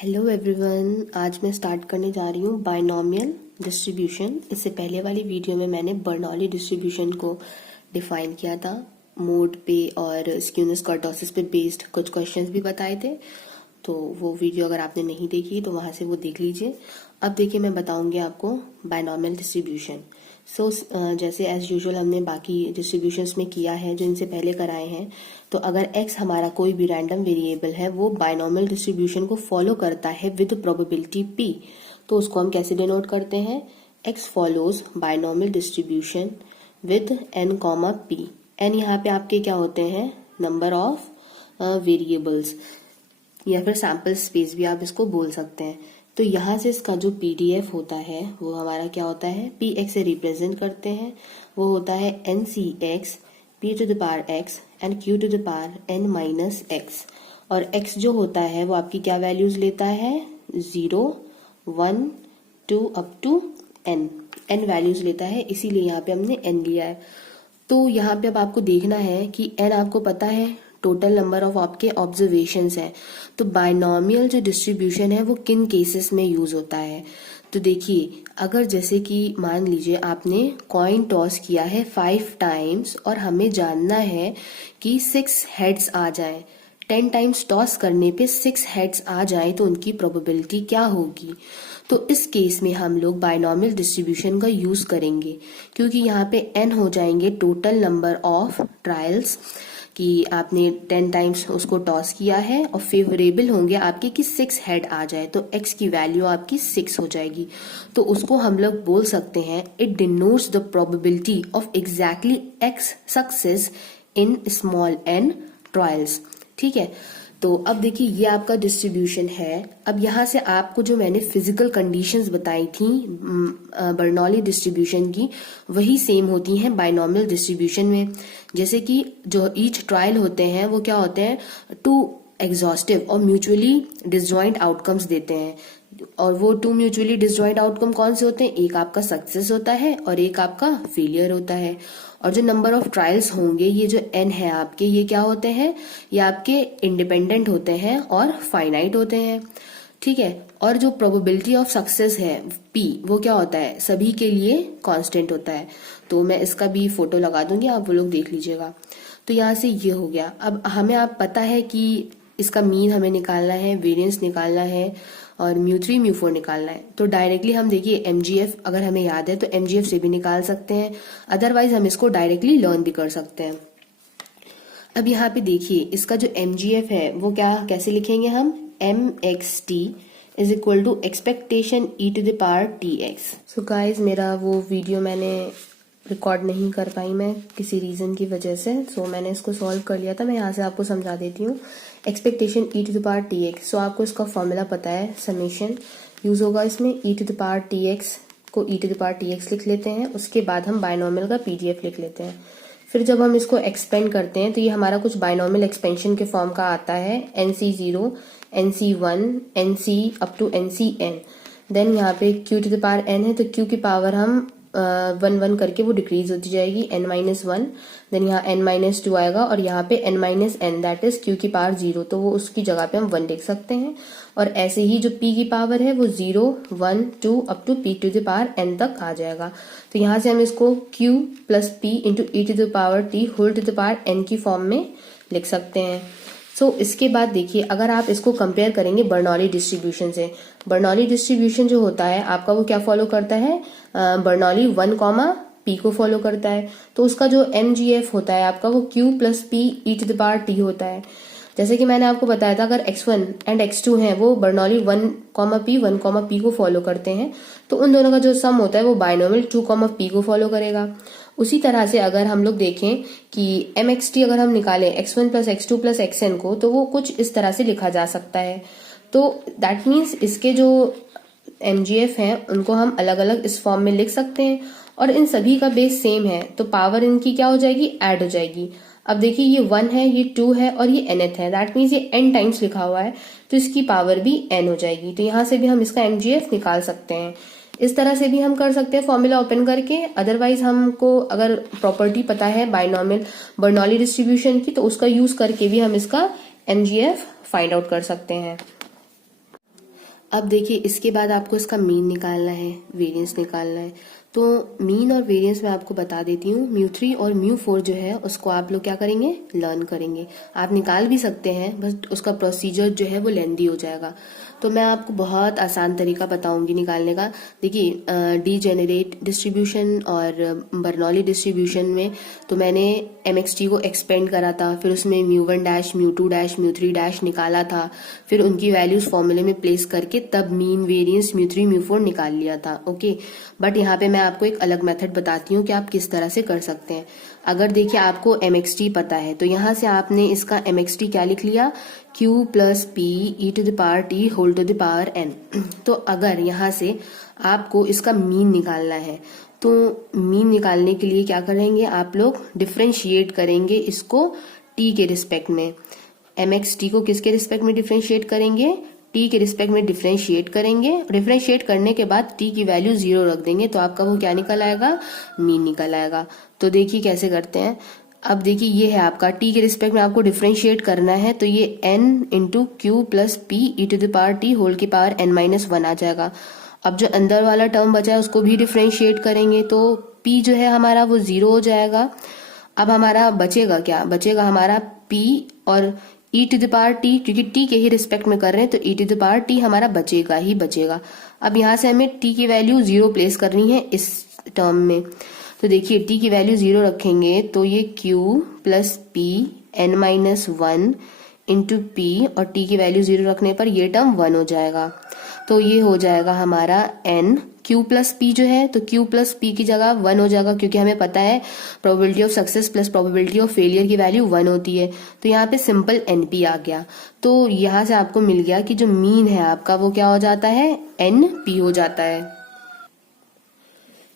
Hello everyone, आज मैं start करने जा रही हूँ बाइनोमियल डिस्ट्रीब्यूशन। इससे पहले वाली वीडियो में मैंने बर्नौली डिस्ट्रीब्यूशन को डिफाइन किया था, मोड पे और स्क्यूनेस कर्टोसिस पे बेस्ड कुछ क्वेश्चंस भी बताए थे। तो वो वीडियो अगर आपने नहीं देखी तो वहां से वो देख लीजिए। अब देखिए, मैं बताऊंगी आपको बाइनोमियल डिस्ट्रीब्यूशन। जैसे एज यूजुअल हमने बाकी डिस्ट्रीब्यूशंस में किया है जो इनसे पहले कराए हैं। तो अगर x हमारा कोई भी रैंडम वेरिएबल है वो बाइनोमियल डिस्ट्रीब्यूशन को फॉलो करता है विद प्रोबेबिलिटी p, तो उसको हम कैसे डिनोट करते हैं? x follows binomial distribution with n comma p। n यहाँ पे आपके क्या होते हैं? नंबर ऑफ वेरिएबल्स या फिर सैंपल स्पेस भी आप इसको बोल सकते हैं। तो यहाँ से इसका जो पीडीएफ होता है वो हमारा क्या होता है? पी एक्स से रिप्रेजेंट करते हैं, वो होता है n C x p to the power x and q to the power n minus x. और एक्स जो होता है वो आपकी क्या वैल्यूज लेता है? 0, 1, 2 अप टू एन वैल्यूज लेता है, इसीलिए यहाँ पे हमने एन लिया है। तो यहाँ पे अब आपको देखना है कि एन आपको पता है टोटल नंबर ऑफ आपके ऑब्जर्वेशंस है। तो बाइनोमियल जो डिस्ट्रीब्यूशन है वो किन केसेस में यूज होता है? तो देखिए, अगर जैसे कि मान लीजिए आपने कॉइन टॉस किया है 5 टाइम्स और हमें जानना है कि 6 हेड्स आ जाए। 10 टाइम्स टॉस करने पे 6 हेड्स आ जाए तो उनकी प्रोबेबिलिटी क्या होगी? तो इस केस में हम लोग बाइनोमियल डिस्ट्रीब्यूशन का यूज करेंगे, क्योंकि यहाँ पे n हो जाएंगे टोटल नंबर ऑफ ट्रायल्स कि आपने 10 टाइम्स उसको टॉस किया है, और फेवरेबल होंगे आपके कि 6 हेड आ जाए, तो x की वैल्यू आपकी 6 हो जाएगी। तो उसको हम लोग बोल सकते हैं it denotes the probability of exactly x success in small n trials. ठीक है, तो अब देखिए ये आपका डिस्ट्रीब्यूशन है। अब यहाँ से आपको जो मैंने फिजिकल कंडीशंस बताई थी बर्नौली डिस्ट्रीब्यूशन की, वही सेम होती हैं बाइनोमियल डिस्ट्रीब्यूशन में। जैसे कि जो ईच ट्रायल होते हैं वो क्या होते हैं? टू एग्जॉस्टिव और म्यूचुअली डिसजॉइंट आउटकम्स देते हैं। और वो 2 म्यूचुअली डिसजॉइंट आउटकम कौन से होते हैं? एक आपका सक्सेस होता है और एक आपका फेलियर होता है। और जो नंबर ऑफ ट्रायल्स होंगे, ये जो n है आपके, ये क्या होते हैं? ये आपके इंडिपेंडेंट होते हैं और फाइनाइट होते हैं। ठीक है, और जो प्रोबेबिलिटी ऑफ सक्सेस है p, वो क्या होता है? सभी के लिए कांस्टेंट होता है। तो मैं इसका भी फोटो लगा दूंगी, आप वो लोग देख लीजिएगा। तो यहाँ से ये हो गया। अब हमें आप पता है कि इसका मीन हमें निकालना है, वेरिएंस निकालना है और म्यू3 म्यू4 निकालना है। तो डायरेक्टली हम देखिए mgf अगर हमें याद है तो mgf से भी निकाल सकते हैं, अदरवाइज हम इसको डायरेक्टली लर्न भी कर सकते हैं। अब यहाँ पे देखिए इसका जो mgf है वो कैसे लिखेंगे हम? mxt is equal to expectation e to the power tx। So guys, मेरा वो वीडियो मैंने रिकॉर्ड नहीं कर पाई मैं किसी रीजन की वजह से, सो मैंने इसको सॉल्व कर लिया था। मैं यहाँ से आपको समझा देती हूँ। Expectation e to the power tx, so आपको इसका फॉर्मूला पता है, समेशन यूज होगा इसमें। e to the power tx को e to the power tx लिख लेते हैं, उसके बाद हम बाइनोमियल का pdf लिख लेते हैं। फिर जब हम इसको एक्सपेंड करते हैं तो ये हमारा कुछ बाइनोमियल एक्सपेंशन के फॉर्म का आता है, nc0 nc1 nc up to ncn। Then यहाँ पे q to the power n है तो q की पावर हम 1 करके वो डिक्रीज होती जाएगी, n-1। देन यहाँ n-2 आएगा और यहाँ पे n-n दैट इज q की पावर 0, तो वो उसकी जगह पे हम 1 लिख सकते हैं। और ऐसे ही जो p की पावर है वो 0, 1, 2 up to p to the power n तक आ जाएगा। तो यहाँ से हम इसको q plus p into e to the power t whole to the power n की फॉर्म में लिख सकते हैं। इसके बाद देखिए, अगर आप इसको कंपेयर करेंगे बर्नौली डिस्ट्रीब्यूशन से, बर्नौली डिस्ट्रीब्यूशन जो होता है आपका वो क्या फॉलो करता है? बर्नौली 1 कॉमा p को फॉलो करता है। तो उसका जो mgf होता है आपका वो q plus p e to the power t होता है। जैसे कि मैंने आपको बताया था, अगर x1 एंड x2 हैं वो बर्नौली 1 कॉमा p को फॉलो करते हैं, तो उन दोनों का जो सम होता है वो बाइनोमियल 2 p को फॉलो करेगा। उसी तरह से अगर हम लोग देखें कि mxt अगर हम निकालें x1 plus x2 plus xn को, तो वो कुछ इस तरह से लिखा जा सकता है। तो दैट मीन्स इसके जो mgf हैं उनको हम अलग अलग इस फॉर्म में लिख सकते हैं, और इन सभी का बेस सेम है तो पावर इनकी क्या हो जाएगी? ऐड हो जाएगी। अब देखिए ये 1 है, ये 2 है और ये nth है, दैट मीन्स ये n टाइम्स लिखा हुआ है तो इसकी पावर भी n हो जाएगी। तो यहाँ से भी हम इसका mgf निकाल सकते हैं। इस तरह से भी हम कर सकते हैं फॉर्मूला ओपन करके, अदरवाइज हमको अगर प्रॉपर्टी पता है बाइनोमियल बर्नौली डिस्ट्रीब्यूशन की तो उसका यूज करके भी हम इसका mgf फाइंड आउट कर सकते हैं। अब देखिए इसके बाद आपको इसका मीन निकालना है, वेरिएंस निकालना है। तो मीन और वेरिएंस मैं आपको बता देती हूँ। μ3 और μ4 जो है उसको आप लोग क्या करेंगे, लर्न करेंगे। आप निकाल भी सकते हैं, बस उसका प्रोसीजर जो है वो लेंदी हो जाएगा। तो मैं आपको बहुत आसान तरीका बताऊंगी निकालने का। देखिए डीजेनरेट डिस्ट्रीब्यूशन और बर्नौली डिस्ट्रीब्यूशन में तो मैंने MXT को एक्सपेंड करा था, फिर उसमें μ1 डैश μ2 डैश μ3 डैश निकाला था, फिर उनकी वैल्यूज फॉर्मूले में प्लेस करके तब मीन वेरिएंस μ3 μ4 निकाल लिया था। ओके, बट यहाँ पे मैं आपको एक अलग मेथड बताती हूँ कि आप किस तरह से कर सकते हैं। अगर देखिए आपको MXT पता है तो यहाँ से आपने इसका MXT क्या लिख लिया, Q plus P E to the power T whole to the power n। तो अगर यहाँ से आपको इसका मीन निकालना है तो मीन निकालने के लिए क्या करेंगे, आप लोग डिफ्रेंशिएट करेंगे इसको t के रिस्पेक्ट में। MXT को किसके रिस्पेक्ट में डिफ्रेंशिएट करेंगे, t के रिस्पेक्ट में डिफ्रेंशिएट करेंगे। डिफ्रेंशिएट करने के बाद t की वैल्यू 0 रख देंगे तो आपका वो क्या निकल आएगा, मीन निकल आएगा। तो देखिए कैसे करते हैं। अब देखिए ये है आपका t के रिस्पेक्ट में आपको डिफ्रेंशिएट करना है, तो ये n into Q plus P E to the power T whole की पावर n माइनस 1 आ जाएगा। अब जो अंदर वाला टर्म बचा है उसको भी डिफ्रेंशिएट करेंगे तो p जो है हमारा वो 0 हो जाएगा। अब हमारा बचेगा क्या, बचेगा हमारा p और e to the power t, क्योंकि t के ही रिस्पेक्ट में कर रहे हैं तो e to the power t हमारा बचेगा ही बचेगा। अब यहाँ से हमें t की वैल्यू 0 प्लेस करनी है इस टर्म में। तो देखिए t की वैल्यू 0 रखेंगे तो ये q plus P n minus 1 into P और t की वैल्यू 0 रखने पर ये टर्म 1 हो जाएगा। तो ये हो जाएगा हमारा n q प्लस पी जो है, तो q प्लस पी की जगह 1 हो जाएगा, क्योंकि हमें पता है probability of success plus probability of failure की वैल्यू 1 होती है। तो यहाँ पे सिंपल np आ गया। तो यहाँ से आपको मिल गया कि जो मीन है आपका वो क्या हो जाता है, np हो जाता है।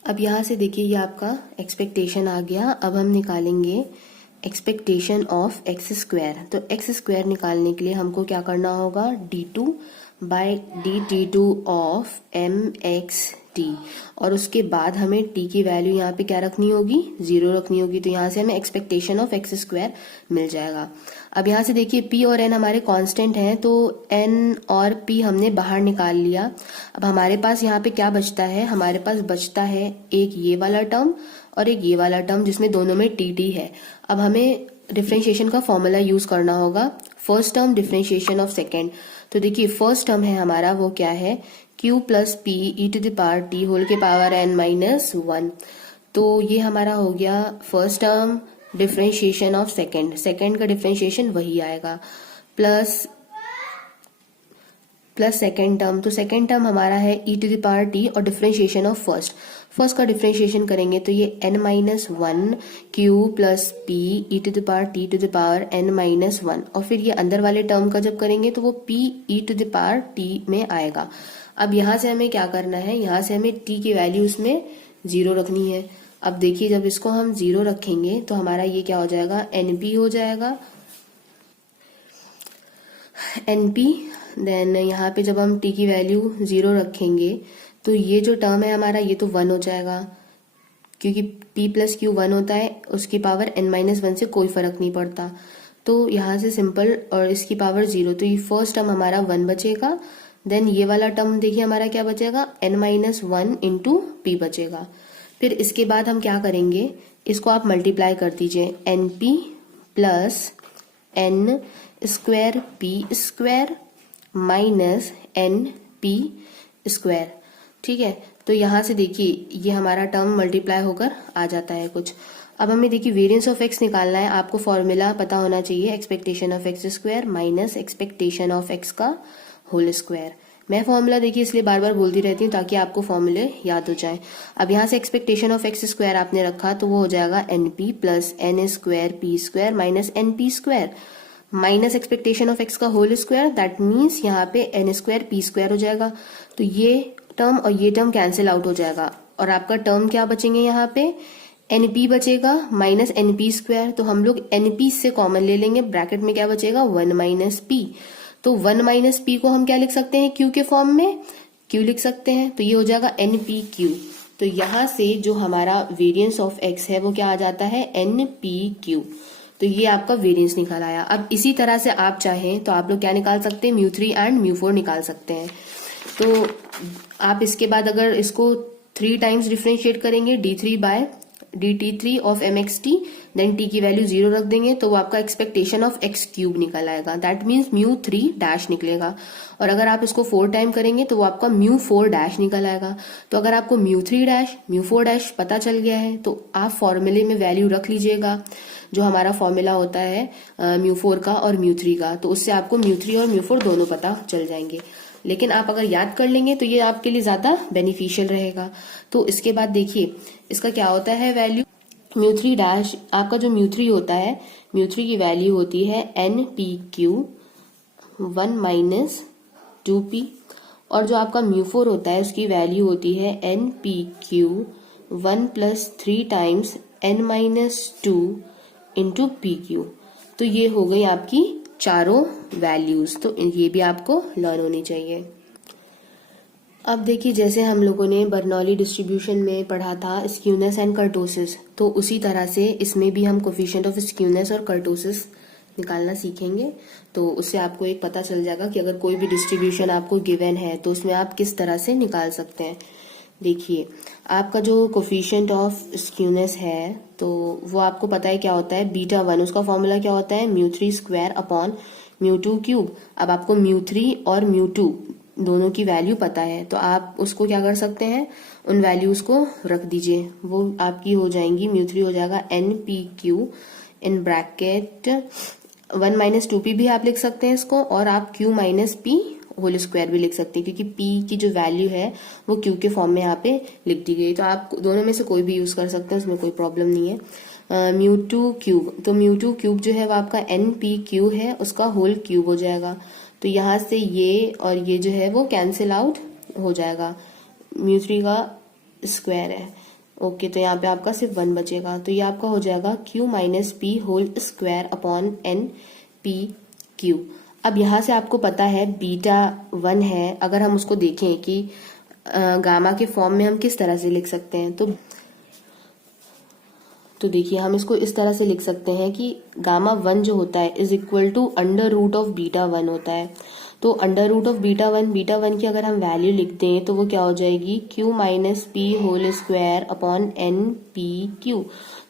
अब यहाँ से देखिए ये आपका एक्सपेक्टेशन आ गया। अब हम निकालेंगे एक्सपेक्टेशन ऑफ एक्स स्क्वायर। तो एक्स स्क्वायर निकालने के लिए हमको क्या करना होगा, d2 by dt2 of mxt, और उसके बाद हमें t की वैल्यू यहाँ पे क्या रखनी होगी, 0 रखनी होगी। तो यहाँ से हमें एक्सपेक्टेशन ऑफ एक्स स्क्वायर मिल जाएगा। अब यहाँ से देखिए p और n हमारे कांस्टेंट हैं, तो n और p हमने बाहर निकाल लिया। अब हमारे पास यहाँ पे क्या बचता है, हमारे पास बचता है एक ये वाला टर्म और एक ये वाला टर्म जिसमें दोनों में टी है। अब हमें डिफरेंशिएशन का फॉर्मूला यूज करना होगा, first term differentiation of second. तो देखिए फर्स्ट टर्म है हमारा वो क्या है, q plus P E to the power T whole के पावर n माइनस 1। तो ये हमारा हो गया first term differentiation of second, second का डिफरेंशिएशन वही आएगा, प्लस सेकेंड टर्म। तो सेकेंड टर्म हमारा है e to the power t और डिफरेंशिएशन ऑफ फर्स्ट, फर्स्ट का डिफरेंशिएशन करेंगे तो ये n minus 1 Q plus P E to the power t to the power n minus 1, और फिर ये अंदर वाले टर्म का जब करेंगे तो वो p E to the power t में आएगा। अब यहाँ से हमें क्या करना है, यहाँ से हमें t की वैल्यू इसमें 0 रखनी है। अब देखिए जब इसको हम 0 रखेंगे तो हमारा ये क्या हो जाएगा, np हो जाएगा, np। देन यहाँ पे जब हम t की वैल्यू 0 रखेंगे तो ये जो टर्म है हमारा ये तो 1 हो जाएगा, क्योंकि p प्लस क्यू 1 होता है, उसकी पावर n माइनस 1 से कोई फर्क नहीं पड़ता। तो यहाँ से सिंपल, और इसकी पावर 0, तो ये फर्स्ट टर्म हमारा 1 बचेगा। देन ये वाला टर्म देखिए हमारा क्या बचेगा, n माइनस 1 इंटू पी बचेगा। फिर इसके बाद हम क्या करेंगे, इसको आप मल्टीप्लाई कर दीजिए, np plus n square P square minus np square. ठीक है, तो यहाँ से देखिए ये हमारा टर्म मल्टीप्लाई होकर आ जाता है कुछ। अब हमें देखिए वेरिएंस ऑफ एक्स निकालना है, आपको फॉर्मूला पता होना चाहिए, expectation of x square minus expectation of x का होल स्क्वायर। मैं फॉर्मूला देखिए इसलिए बार बार बोलती रहती हूँ ताकि आपको फॉर्मूले याद हो जाए। अब यहाँ से एक्सपेक्टेशन ऑफ एक्स स्क्वायर आपने रखा तो वो हो जाएगा np plus n square P square minus np square minus expectation of x का होल स्क्वायर, दैट मीन्स यहाँ पे n स्क्वायर पी स्क्वायर हो जाएगा। तो ये टर्म और ये टर्म कैंसिल आउट हो जाएगा और आपका टर्म क्या बचेंगे, यहाँ पे np बचेगा माइनस np स्क्वायर। तो हम लोग np से कॉमन ले लेंगे, ब्रैकेट में क्या बचेगा, 1 माइनस p। तो 1 माइनस p को हम क्या लिख सकते हैं, q के फॉर्म में q लिख सकते हैं, तो ये हो जाएगा npq। तो यहाँ से जो हमारा वेरिएंस ऑफ x है वो क्या आ जाता है, npq। तो ये आपका वेरिएंस निकल आया। अब इसी तरह से आप चाहें तो आप लोग क्या निकाल सकते हैं, μ3 एंड μ4 निकाल सकते हैं। तो आप इसके बाद अगर इसको 3 टाइम्स डिफ्रेंशिएट करेंगे d3 by dt3 of mxt, then t की वैल्यू 0 रख देंगे तो वो आपका एक्सपेक्टेशन ऑफ x क्यूब निकल आएगा, दैट मीन्स म्यू 3 डैश निकलेगा। और अगर आप इसको 4 टाइम करेंगे तो वो आपका म्यू 4 डैश निकल आएगा। तो अगर आपको म्यू 3 डैश म्यू 4 डैश पता चल गया है तो आप फॉर्मूले में वैल्यू रख लीजिएगा, जो हमारा फॉर्मूला होता है म्यू 4 का और म्यू 3 का, तो उससे आपको म्यू 3 और म्यू 4 दोनों पता चल जाएंगे। लेकिन आप अगर याद कर लेंगे तो ये आपके लिए ज्यादा बेनिफिशियल रहेगा। तो इसके बाद देखिए इसका क्या होता है वैल्यू, म्यू 3 डैश आपका जो म्यू 3 होता है, म्यू 3 की वैल्यू होती है N P Q 1 minus 2p, और जो आपका म्यू 4 होता है उसकी वैल्यू होती है N P Q 1 plus 3 times N minus 2 into P Q. तो ये हो गई आपकी चारों वैल्यूज, तो ये भी आपको लर्न होनी चाहिए। अब देखिए जैसे हम लोगों ने बर्नौली डिस्ट्रीब्यूशन में पढ़ा था स्क्यूनेस एंड कर्टोसिस, तो उसी तरह से इसमें भी हम कोफिशिएंट ऑफ स्क्यूनेस और कर्टोसिस निकालना सीखेंगे। तो उससे आपको एक पता चल जाएगा कि अगर कोई भी डिस्ट्रीब्यूशन आपको गिवन है तो उसमें आप किस तरह से निकाल सकते हैं। देखिए आपका जो कोफिशिएंट ऑफ स्क्यूनेस है तो वो आपको पता है क्या होता है, बीटा 1, उसका फॉर्मूला क्या होता है mu 3 square upon mu 2 cube. अब आपको म्यू 3 और म्यू 2 दोनों की वैल्यू पता है तो आप उसको क्या कर सकते हैं, उन वैल्यूज को रख दीजिए, वो आपकी हो जाएंगी। म्यू 3 हो जाएगा N P Q in bracket 1 minus 2p भी आप लिख सकते हैं इसको, और आप q minus P whole square भी लिख सकते हैं, क्योंकि p की जो वैल्यू है वो q के फॉर्म में यहाँ पे लिख दी गई। तो आप दोनों में से कोई भी यूज कर सकते हैं, उसमें कोई प्रॉब्लम नहीं है। म्यू 2 क्यूब, तो म्यू 2 क्यूब जो है वो आपका एन पी क्यू है, उसका होल क्यूब हो जाएगा। तो यहाँ से ये और ये जो है वो कैंसिल आउट हो जाएगा, म्यू 3 का स्क्वायर है। ओके, तो यहाँ पे आपका सिर्फ 1 बचेगा, तो ये आपका हो जाएगा q minus P whole square upon N P Q. अब यहाँ से आपको पता है बीटा 1 है, अगर हम उसको देखें कि गामा के फॉर्म में हम किस तरह से लिख सकते हैं, तो देखिए हम इसको इस तरह से लिख सकते हैं कि गामा 1 जो होता है is equal to under root of beta 1 होता है। तो अंडर रूट ऑफ बीटा 1 की अगर हम वैल्यू लिख दें तो वो क्या हो जाएगी, q minus P whole square upon N P Q.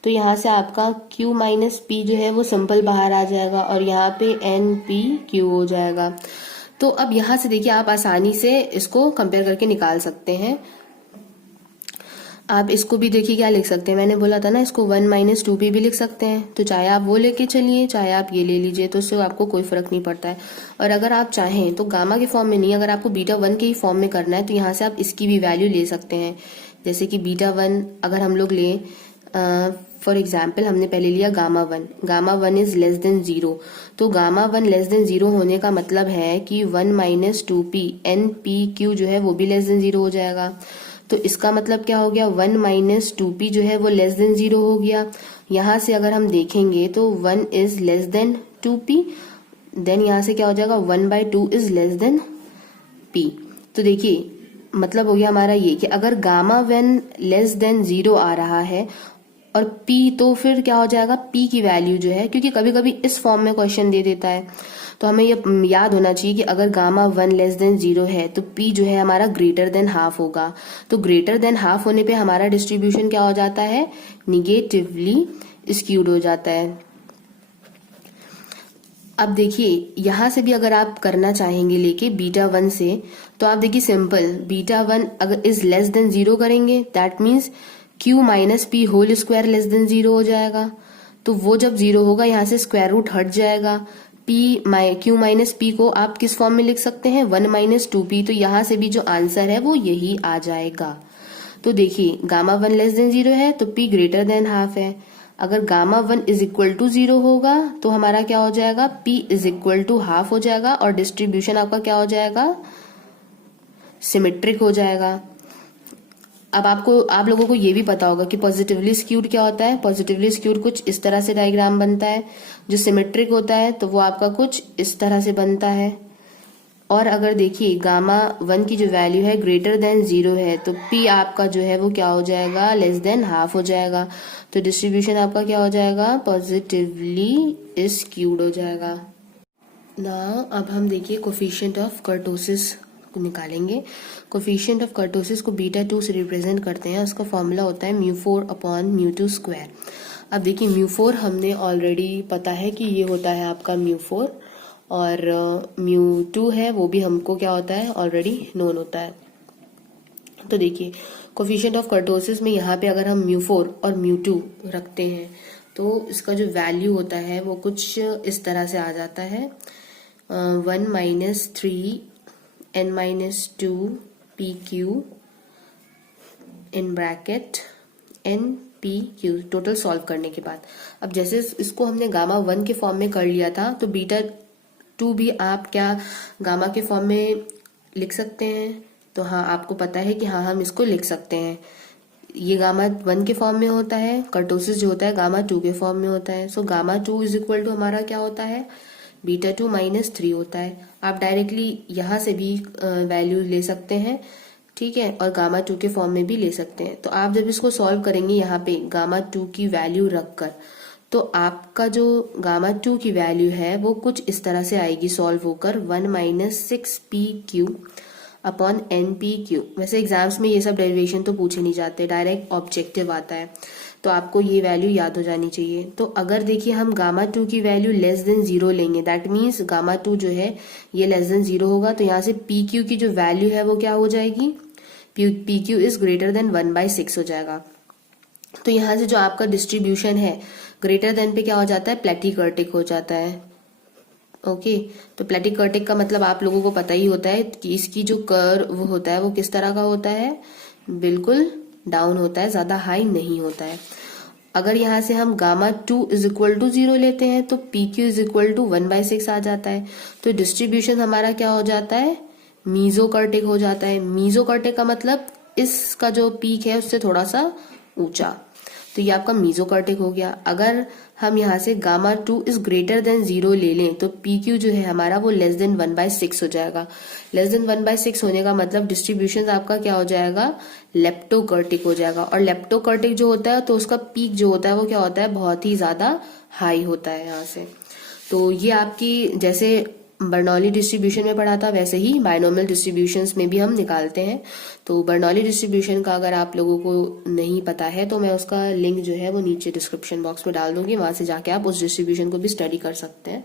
तो यहाँ से आपका q माइनस पी जो है वो सिंपल बाहर आ जाएगा और यहाँ पे एन पी क्यू हो जाएगा। तो अब यहाँ से देखिए आप आसानी से इसको कंपेयर करके निकाल सकते हैं। आप इसको भी देखिए क्या लिख सकते हैं, मैंने बोला था ना इसको 1 माइनस 2p भी लिख सकते हैं, तो चाहे आप वो लेके चलिए चाहे आप ये ले लीजिए, तो उससे आपको कोई फर्क नहीं पड़ता है। और अगर आप चाहें तो गामा के फॉर्म में नहीं, अगर आपको बीटा 1 के ही फॉर्म में करना है तो यहाँ से आप इसकी भी वैल्यू ले सकते हैं। जैसे कि बीटा 1 अगर हम लोग लें, फॉर एग्जाम्पल हमने पहले लिया गामा 1 इज लेस देन 0, तो गामा 1 लेस देन 0 होने का मतलब है कि 1 minus 2p N P Q जो है वो भी लेस देन 0 हो जाएगा। तो इसका मतलब क्या हो गया, 1 माइनस 2p जो है वो लेस देन 0 हो गया। यहाँ से अगर हम देखेंगे तो 1 is less than 2p, then यहाँ से क्या हो जाएगा 1/2 इज लेस देन p। तो देखिए मतलब हो गया हमारा ये कि अगर गामा 1 लेस देन 0 आ रहा है और p, तो फिर क्या हो जाएगा p की वैल्यू जो है, क्योंकि कभी कभी इस फॉर्म में क्वेश्चन दे देता है, तो हमें ये याद होना चाहिए कि अगर गामा 1 लेस देन 0 है तो p जो है हमारा ग्रेटर देन हाफ होगा। तो ग्रेटर देन हाफ होने पे हमारा डिस्ट्रीब्यूशन क्या हो जाता है, निगेटिवली स्क्यूड हो जाता है। अब देखिए यहाँ से भी अगर आप करना चाहेंगे लेके बीटा 1 से, तो आप देखिए सिंपल, बीटा 1 अगर इज लेस देन 0 करेंगे that means q minus P whole square less than 0 हो जाएगा। तो वो जब 0 होगा यहाँ से स्क्वायर रूट हट जाएगा। q माइनस पी को आप किस फॉर्म में लिख सकते हैं, 1 माइनस 2p, तो यहाँ से भी जो आंसर है वो यही आ जाएगा। तो देखिए गामा 1 लेस देन 0 है तो p ग्रेटर देन हाफ है। अगर गामा 1 इज इक्वल टू 0 होगा तो हमारा क्या हो जाएगा, p is equal to half हो जाएगा और डिस्ट्रीब्यूशन आपका क्या हो जाएगा, सिमेट्रिक हो जाएगा। अब आप लोगों को ये भी पता होगा कि पॉजिटिवली स्क्यूड क्या होता है। पॉजिटिवली स्क्यूड कुछ इस तरह से डायग्राम बनता है, जो सिमेट्रिक होता है तो वो आपका कुछ इस तरह से बनता है। और अगर देखिए गामा 1 की जो वैल्यू है ग्रेटर देन 0 है तो p आपका जो है वो क्या हो जाएगा, लेस देन हाफ हो जाएगा। तो डिस्ट्रीब्यूशन आपका क्या हो जाएगा, पॉजिटिवली स्क्यूड हो जाएगा ना। अब हम देखिए कोफिशिएंट ऑफ कर्टोसिस निकालेंगे। कोफिशिएंट ऑफ कर्टोसिस को β2 से रिप्रेजेंट करते हैं, उसका फॉर्मूला होता है μ4 अपॉन μ2 स्क्वायर। अब देखिए μ4 हमने ऑलरेडी पता है कि ये होता है आपका μ4 और μ2 है वो भी हमको क्या होता है ऑलरेडी नोन होता है। तो देखिए कोफिशिएंट ऑफ कर्टोसिस में यहाँ पे अगर हम μ4 और μ2 रखते हैं तो इसका जो वैल्यू होता है वो कुछ इस तरह से आ जाता है 1 minus 3 n minus 2 P Q in bracket n P Q total solve करने के बाद। अब जैसे इसको हमने गामा 1 के फॉर्म में कर लिया था तो β2 भी आप क्या गामा के फॉर्म में लिख सकते हैं। तो हाँ आपको पता है कि हाँ हम इसको लिख सकते हैं। ये गामा 1 के फॉर्म में होता है, कर्टोसिस जो होता है गामा 2 के फॉर्म में होता है। So gamma 2 is equal to हमारा क्या होता है β2 माइनस 3 होता है। आप डायरेक्टली यहाँ से भी वैल्यू ले सकते हैं, ठीक है, और गामा 2 के फॉर्म में भी ले सकते हैं। तो आप जब इसको सॉल्व करेंगे यहाँ पे गामा 2 की वैल्यू रखकर तो आपका जो गामा 2 की वैल्यू है वो कुछ इस तरह से आएगी सॉल्व होकर 1 minus 6 P Q upon N P Q. वैसे एग्जाम्स में ये सब डेरिवेशन तो पूछे नहीं जाते, डायरेक्ट ऑब्जेक्टिव आता है, तो आपको ये वैल्यू याद हो जानी चाहिए। तो अगर देखिए हम गामा 2 की वैल्यू लेस देन 0 लेंगे, दैट मीन्स गामा 2 जो है ये लेस देन 0 होगा, तो यहाँ से पी क्यू की जो वैल्यू है वो क्या हो जाएगी, P Q is greater than 1/6 हो जाएगा। तो यहाँ से जो आपका डिस्ट्रीब्यूशन है ग्रेटर देन पे क्या हो जाता है प्लेटिकर्टिक हो जाता है। ओके तो प्लेटिकर्टिक का मतलब आप लोगों को पता ही होता है कि इसकी जो कर्व होता है वो किस तरह का होता है, बिल्कुल डाउन होता है, ज्यादा हाई नहीं होता है। अगर यहाँ से हम गामा 2 इज इक्वल टू 0 लेते हैं तो P Q is equal to 1/6 आ जाता है। तो डिस्ट्रीब्यूशन हमारा क्या हो जाता है मीजोकर्टिक हो जाता है। मीजोकर्टिक का मतलब इसका जो पीक है उससे थोड़ा सा ऊंचा, तो ये आपका मीजोकर्टिक हो गया। अगर हम यहाँ से गामा 2 इज ग्रेटर देन 0 ले लें तो पी क्यू जो है हमारा वो लेस देन 1/6 हो जाएगा। लेस देन 1/6 होने का मतलब डिस्ट्रीब्यूशन आपका क्या हो जाएगा लेप्टोकर्टिक हो जाएगा। और लेप्टोकर्टिक जो होता है तो उसका पीक जो होता है वो क्या होता है बहुत ही ज्यादा हाई होता है यहाँ से। तो ये आपकी जैसे बर्नौली डिस्ट्रीब्यूशन में पढ़ा था वैसे ही बायनोमियल डिस्ट्रीब्यूशंस में भी हम निकालते हैं। तो बर्नौली डिस्ट्रीब्यूशन का अगर आप लोगों को नहीं पता है तो मैं उसका लिंक जो है वो नीचे डिस्क्रिप्शन बॉक्स में डाल दूंगी, वहां से जाके आप उस डिस्ट्रीब्यूशन को भी स्टडी कर सकते हैं।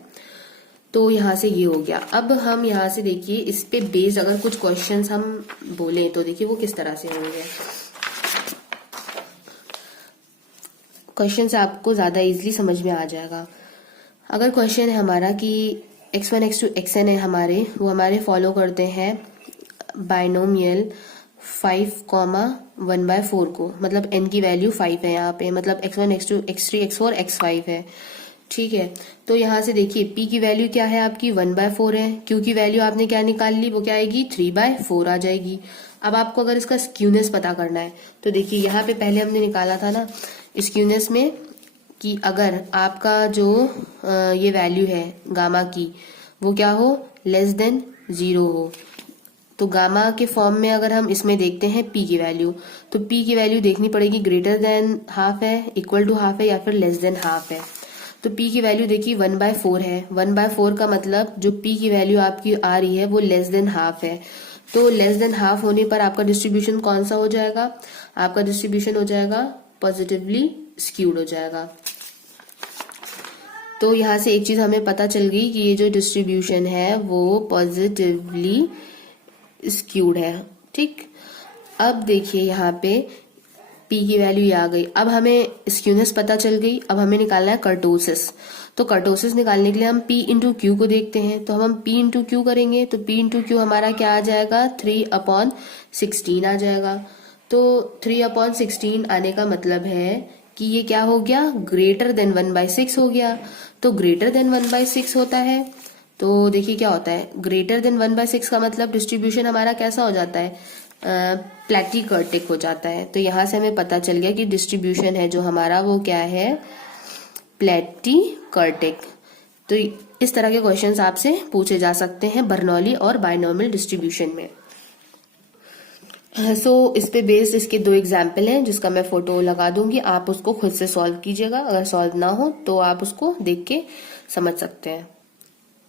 तो यहाँ से ये हो गया। अब हम यहाँ से देखिए इस पे बेस्ड अगर कुछ क्वेश्चंस हम बोले तो देखिए वो किस तरह से होंगे। क्वेश्चन से आपको ज्यादा इजिली समझ में आ जाएगा। अगर क्वेश्चन है हमारा कि x1 x2 xn है हमारे, वो हमारे फॉलो करते हैं बाइनोमियल 5,1/4 को, मतलब n की वैल्यू 5 है यहाँ पे, मतलब x1 x2 x3 x4 x5 है, ठीक है। तो यहाँ से देखिए p की वैल्यू क्या है आपकी 1/4 है, q की वैल्यू आपने क्या निकाल ली वो क्या आएगी 3/4 आ जाएगी। अब आपको अगर इसका स्क्यूनेस पता करना है तो देखिए यहाँ पे पहले हमने निकाला था ना स्क्यूनेस में कि अगर आपका जो ये वैल्यू है गामा की वो क्या हो लेस देन 0 हो, तो गामा के फॉर्म में अगर हम इसमें देखते हैं p की वैल्यू तो p की वैल्यू देखनी पड़ेगी ग्रेटर देन हाफ है, इक्वल टू हाफ है या फिर लेस देन हाफ है। तो p की वैल्यू देखिए 1/4 है, 1/4 का मतलब जो p की वैल्यू आपकी आ रही है वो लेस देन हाफ है। तो लेस देन हाफ होने पर आपका डिस्ट्रीब्यूशन कौन सा हो जाएगा, आपका डिस्ट्रीब्यूशन हो जाएगा पॉजिटिवली स्क्यूड हो जाएगा। तो यहाँ से एक चीज हमें पता चल गई कि ये जो डिस्ट्रीब्यूशन है वो पॉजिटिवली स्क्यूड है, ठीक। अब देखिए यहाँ पे p की वैल्यू आ गई। अब हमें स्क्यूनेस पता चल गई, अब हमें निकालना है कर्टोसिस। तो कर्टोसिस निकालने के लिए हम p इंटू क्यू को देखते हैं, तो हम p इंटू क्यू करेंगे तो p इंटू क्यू हमारा क्या आ जाएगा 3/16 आ जाएगा। तो 3/16 आने का मतलब है कि ये क्या हो गया ग्रेटर देन 1/6 हो गया। तो ग्रेटर देन 1/6 होता है तो देखिए क्या होता है ग्रेटर देन 1/6 का मतलब डिस्ट्रीब्यूशन हमारा कैसा हो जाता है प्लेटिकर्टिक हो जाता है। तो यहाँ से हमें पता चल गया कि डिस्ट्रीब्यूशन है जो हमारा वो क्या है प्लेटिकर्टिक। तो इस तरह के क्वेश्चंस आपसे पूछे जा सकते हैं बर्नौली और बायनोमियल डिस्ट्रीब्यूशन में। सो इस पे बेस्ड इसके 2 एग्जाम्पल हैं जिसका मैं फोटो लगा दूंगी, आप उसको खुद से सॉल्व कीजिएगा। अगर सॉल्व ना हो तो आप उसको देख के समझ सकते हैं।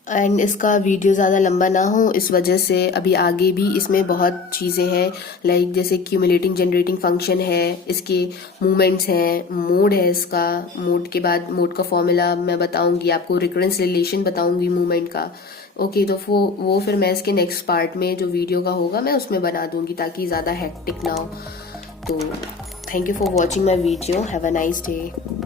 एंड इसका वीडियो ज़्यादा लंबा ना हो इस वजह से अभी आगे भी इसमें बहुत चीज़ें हैं, लाइक जैसे क्यूमुलेटिंग जनरेटिंग फंक्शन है, इसके मूवमेंट्स हैं, मोड है इसका, मोड के बाद मोड का फॉर्मूला मैं बताऊंगी आपको, रिकरेंस रिलेशन बताऊंगी मूवमेंट का। ओके, तो वो फिर मैं इसके नेक्स्ट पार्ट में जो वीडियो का होगा मैं उसमें बना दूंगी ताकि ज़्यादा हेक्टिक ना हो। तो thank you for watching my video, have a nice day.